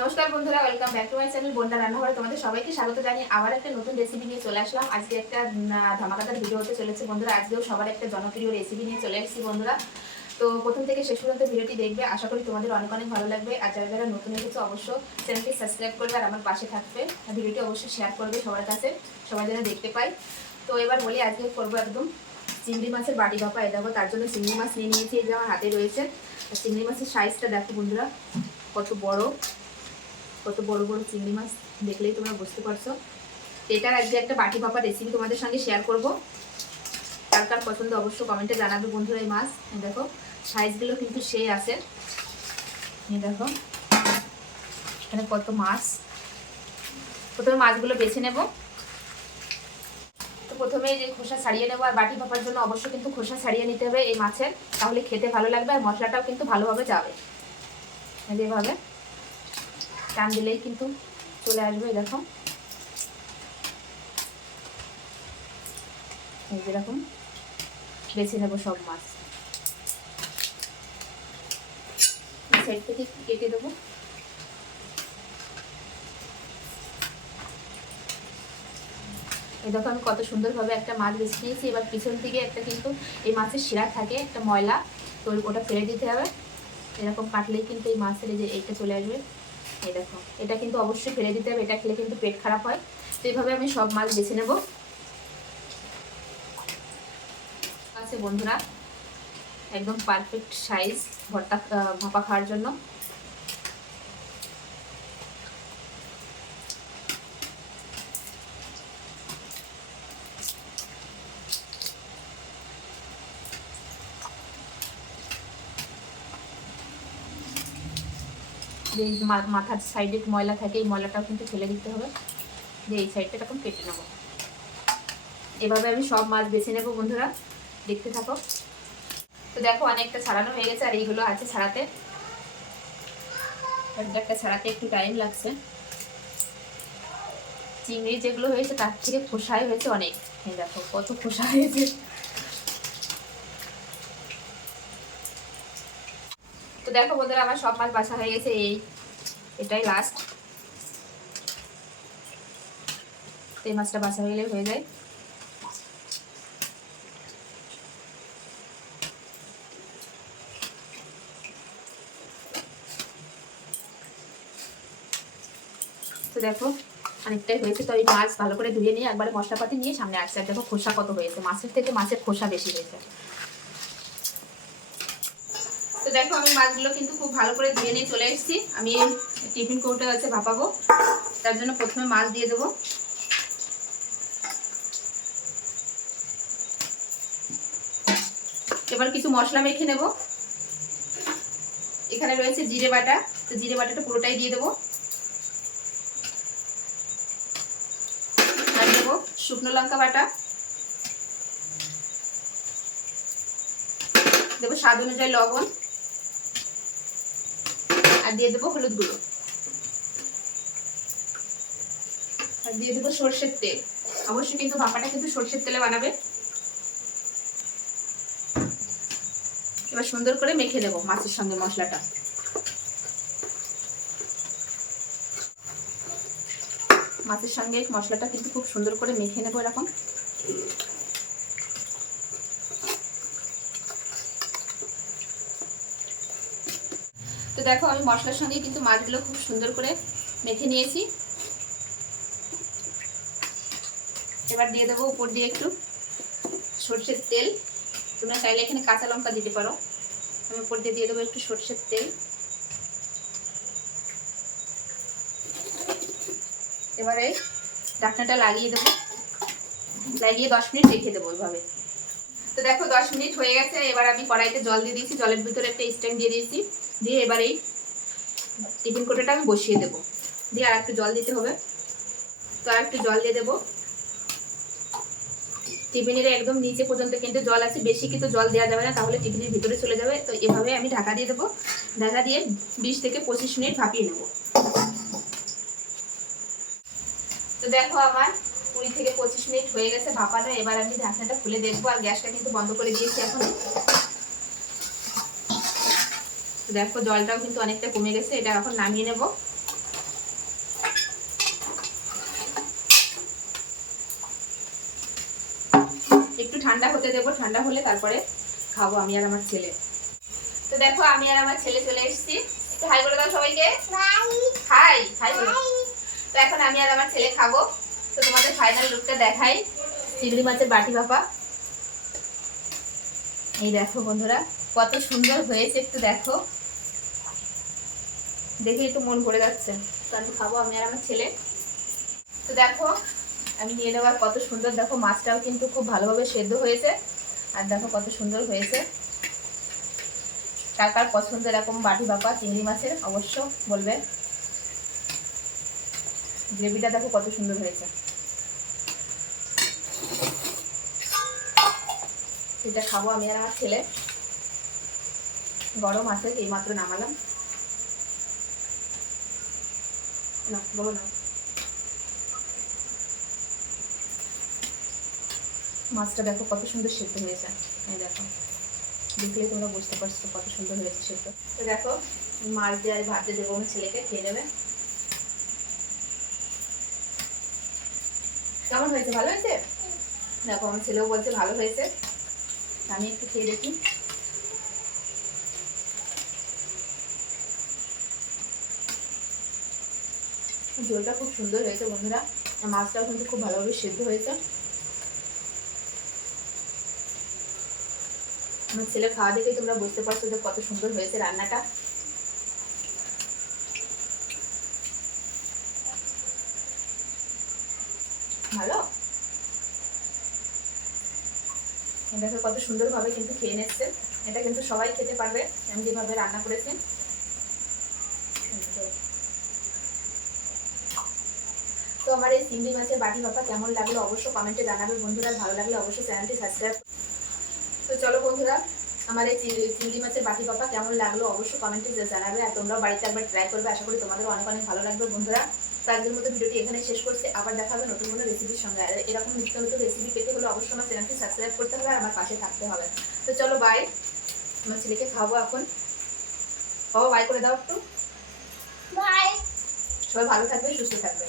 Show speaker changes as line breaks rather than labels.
নমস্কার বন্ধুরা welcome back to my channel Bonya রান্নাঘরে তোমাদের সবাইকে স্বাগত জানিয়ে আবার একটা নতুন রেসিপি নিয়ে চলে আসলাম। আজকে একটা ধামাকাদার ভিডিও হতে চলেছে বন্ধুরা। আজকেও সবার একটা জনপ্রিয় রেসিপি নিয়ে চলে এসেছি বন্ধুরা। তো প্রথম থেকে শেষ পর্যন্ত ভিডিওটি দেখবে, আশা করি তোমাদের অনেক অনেক ভালো লাগবে। আর যারা যারা নতুন এসেছে অবশ্য চ্যানেলটি সাবস্ক্রাইব করবে আর আমার পাশে থাকবে। ভিডিওটি অবশ্যই শেয়ার করবে সবার কাছে, সবাই যেন দেখতে পায়। তো এবার বলি, আজকে করব একদম চিংড়ি মাছের বাটি ভাপা। এ দেখো, তার জন্য চিংড়ি মাছ নিয়ে নিয়েছি, এই যে আমার হাতে রয়েছে। চিংড়ি মাছের সাইজটা দেখো বন্ধুরা, কত বড়। কত বড় বড় চিংড়ি মাছ দেখলেই তোমরা বুঝতে পারছ। এটার আজকে একটা বাটি ভাপা রেসিপি তোমাদের সঙ্গে শেয়ার করব। কার কার পছন্দ অবশ্য কমেন্টে জানাবে বন্ধুরা এই মাছ। দেখো সাইজগুলো কিন্তু সেই আছে। দেখো, এখানে কত মাছ। প্রথমে মাছগুলো বেছে নেব। তো প্রথমে যে খোসা ছাড়িয়ে নেব আর বাটি ভাপার জন্য অবশ্যই কিন্তু খোসা ছাড়িয়ে নিতে হবে এই মাছের। তাহলে খেতে ভালো লাগবে আর মশলাটাও কিন্তু ভালোভাবে যাবে। এই যে এভাবে। টান দিলেই কিন্তু চলে আসবে, এই যেরকম বেছে নেব সব মাছ। সাইড থেকে কেটে দেবো। দেখো আমি কত সুন্দরভাবে একটা মাছ বেছে নিয়েছি। এবার পিছন থেকে একটা কিন্তু এই মাছের শিরা থাকে, একটা ময়লা। তো ওটা ফেলে দিতে হবে। এরকম কাটলেই কিন্তু এই মাছের যে এইটা চলে আসবে। এই দেখো, এটা কিন্তু অবশ্যই ফেলে দিতে হবে, এটা খেলে কিন্তু পেট খারাপ হয়। তো এইভাবে আমি সব মাছ বেছে নেব। আছে বন্ধুরা, একদম পারফেক্ট সাইজ ভর্তা ভাপা খাওয়ার জন্য। যে মাথার সাইডে ময়লা থাকে, এই ময়লাটাও কিন্তু ফেলে দিতে হবে। যে এই সাইডটা এরকম কেটে নেব। এভাবে আমি সব মাছ বেছে নেব বন্ধুরা। দেখতে থাকো। তো দেখো, অনেকটা ছাড়ানো হয়ে গেছে, আর এইগুলো আছে ছাড়াতে। একটা ছাড়াতে একটু টাইম লাগছে। চিংড়ি যেগুলো হয়েছে, তার থেকে খোসাই হয়েছে অনেক। দেখো, কত খোসা হয়েছে। দেখো বন্ধুরা, আমার সব মাছ বাছা হয়ে গেছে। এই, এটাই লাস্ট এই মাছটা বাছা হয়ে হয়ে যায়। তো দেখো, অনেকটাই হয়েছে। তো এই মাছ ভালো করে ধুয়ে নিয়ে একবারে মশলাপাতি নিয়ে সামনে আসছে। দেখো খোসা কত হয়েছে। মাছের থেকে মাছের খোসা বেশি হয়েছে। দেখো, আমি মাছগুলো কিন্তু খুব ভালো করে ধুয়ে নিয়ে চলে এসেছি। আমি টিফিন কৌটো আছে ভাপাবো। তার জন্য প্রথমে মাছ দিয়ে দেবো। এবার কিছু মশলা মেখে নেব। এখানে রয়েছে জিরে বাটা। তো জিরে বাটাটা পুরোটাই দিয়ে দেবো। দেবো শুকনো লঙ্কা বাটা। দেবো স্বাদ অনুযায়ী লবণ। আর দিয়ে দেবো হলুদ গুঁড়ো। আর দিয়ে দেবো সর্ষের তেল। অবশ্যই কিন্তু ভাপাটা কিন্তু সর্ষের তেলে বানাবে। এবার সুন্দর করে মেখে দেবো মাছের সঙ্গে মশলাটা। মাছের সঙ্গে মশলাটা কিন্তু খুব সুন্দর করে মেখে নেব এরকম। দেখো, আমি মশলার সঙ্গে কিন্তু মাছগুলো খুব সুন্দর করে মেখে নিয়েছি। এবার দিয়ে দেবো উপর দিয়ে একটু সর্ষের তেল। তোমরা চাইলে এখানে কাঁচা লঙ্কা দিতে পারো। আমি উপর দিয়ে দিয়ে দেবো একটু সর্ষের তেল। এবারে ঢাকনাটা লাগিয়ে দেবো। লাগিয়ে দশ মিনিট রেখে দেবো ওইভাবে। তো দেখো, দশ মিনিট হয়ে গেছে। এবার আমি কড়াইতে জল দিয়ে দিয়েছি। জলের ভিতরে একটা স্ট্যান্ড দিয়ে দিয়েছি। দিয়ে এবার এই টিফিন কোটোটা আমি বসিয়ে দেবো। দিয়ে আর একটু জল দিতে হবে। তো আর একটু জল দিয়ে দেবো। টিফিনের একদম নিচে পর্যন্ত কিন্তু জল আছে, বেশি কিন্তু জল দেওয়া যাবে না, তাহলে টিফিনের ভিতরে চলে যাবে। তো এভাবে আমি ঢাকা দিয়ে দেবো। ঢাকা দিয়ে বিশ থেকে পঁচিশ মিনিট ভাপিয়ে নেব। তো দেখো আমার কুড়ি থেকে পঁচিশ মিনিট হয়ে গেছে ভাপাটা। এবার আমি ঢাকনাটা খুলে দেখব। আর গ্যাসটা কিন্তু বন্ধ করে দিয়েছি এখন দেখো জলটাও কিন্তু অনেকটা কমে গেছে, এটা এখন নামিয়ে নেব। একটু ঠান্ডা হতে দেবো, ঠান্ডা হলে তারপরে খাব আমি আর আমার ছেলে। তো দেখো আমি আর আমার ছেলে চলে এসছি। একটু হাই বলে দাও সবাইকে। হাই হাই তো এখন আমি আর আমার ছেলে খাব। তো তোমাদের ফাইনাল লুকটা দেখাই। চিংড়ি মাছের বাটি বাপা এই দেখো বন্ধুরা, কত সুন্দর হয়েছে, একটু দেখো। দেখে একটু মন ভরে যাচ্ছে। তো আমি খাব আমি আর আমার ছেলে। তো দেখো, আমি নিয়ে নেওয়ার কত সুন্দর। দেখো, মাছটাও কিন্তু খুব ভালোভাবে সেদ্ধ হয়েছে। আর দেখো কত সুন্দর হয়েছে। কার কার পছন্দ এরকম বাটি বাপা, চিংড়ি মাছের, অবশ্য বলবে। গ্রেভিটা দেখো কত সুন্দর হয়েছে। এটা খাব আমি আর আমার ছেলে। গরম আছে, এইমাত্র নামালাম। না, বলো মাছটা দেখো কত সুন্দর সেদ্ধ হয়েছে। এই দেখো। দেখলে তোমরা বুঝতে পারছ কত সুন্দর হয়েছে সেদ্ধ। তো দেখো, মাছ দিয়ে আর ভাত দেবো আমার ছেলেকে, খেয়ে নেবে। কেমন হয়েছে? ভালো হয়েছে? দেখো, আমার ছেলেও বলছে ভালো হয়েছে। আমি একটু খেয়ে দেখি। ঝোলটা খুব সুন্দর হয়েছে, বন্ধুরা। মাছটাও কিন্তু খুব ভালোভাবে সেদ্ধ হয়েছে। আমার ছেলে খাওয়া দেখে তোমরা বুঝতে পারছ যে কত সুন্দর হয়েছে রান্নাটা। ভালো? দেখো কত সুন্দরভাবে কিন্তু খেয়ে নিচ্ছে। এটা কিন্তু সবাই খেতে পারবে, আমি যেভাবে রান্না করেছি। আমার এই চিংড়ি মাছের বাটি ভাপা কেমন লাগল অবশ্যই কমেন্টে জানাবে বন্ধুরা ভালো লাগলে অবশ্যই চ্যানেলটি সাবস্ক্রাইব তো চলো বন্ধুরা আমার এই চিংড়ি- মাছের বাটি পাপা কেমন লাগল অবশ্যই কমেন্টে জানাবে আর তোমরাও বাড়িতে একবার ট্রাই করবে আশা করি তোমাদের অনেক অনেক ভালো লাগবে বন্ধুরা। তো আজকের মতো ভিডিওটি এখানে শেষ করছি আবার দেখা হবে নতুন কোনো রেসিপির সঙ্গে। আর এরকম নিত্য নতুন রেসিপি পেতে হলে অবশ্যই আমার চ্যানেলটি সাবস্ক্রাইব করতে হবে আর আমার পাশে থাকতে হবে। তো চলো বাই আমার ছেলেকে খাব এখন। বাবা বাই করে দাও একটু।
বাই
সবাই ভালো থাকবে সুস্থ থাকবে।